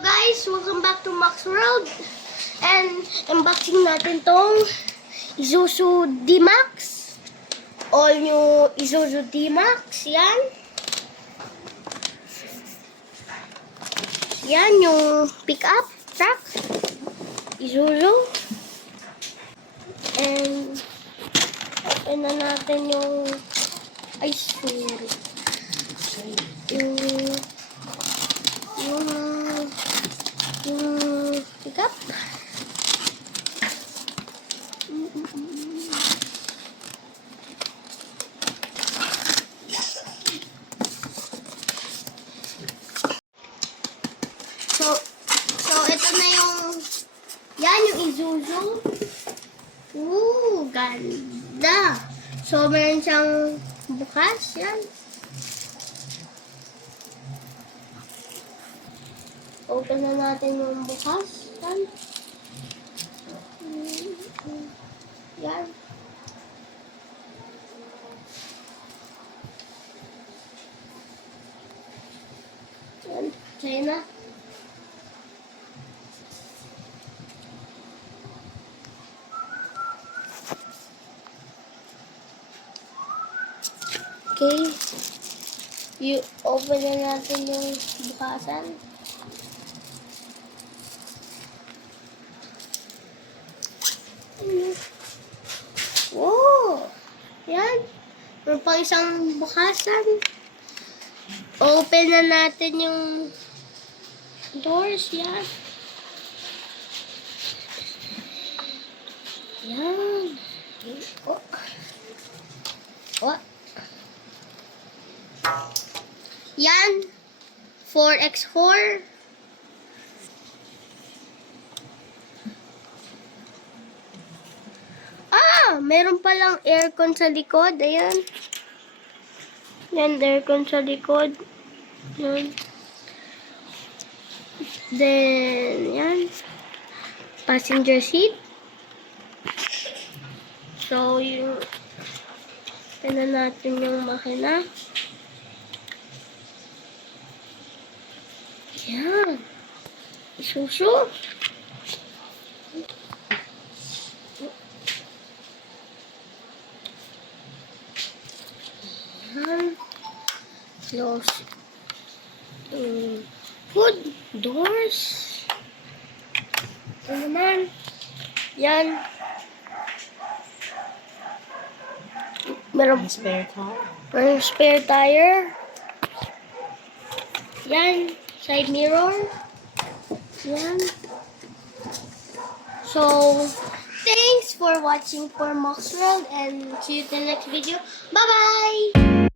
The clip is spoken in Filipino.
Guys, welcome back to Max World. And unboxing natin tong Isuzu D-Max. All new Isuzu D-Max. Yan. Yan yung pickup truck. Isuzu. And open na natin yung yung pickup. So ito na yan yung Isuzu. Ganda. So meron siyang bukas, yan. Open na natin yung bukas. Yan. Yan. Yan. China. Okay. Open na natin yung bukasan. Wow! Yan. Meron pang isang bukasan. Open na natin yung doors. Yan. Yan. Oh. Yan. 4x4. Meron palang aircon sa likod. Ayan. Yan, aircon sa likod. Yan. Then, yan. Passenger seat. So, tignan natin yung makina. Yan. Isuzu. Close. Hood. Doors. Ito naman. Yan. Meron Spare tire. May spare tire. Yan. Side mirror. Yan. So, thanks for watching for Max World and see you in the next video. Bye-bye!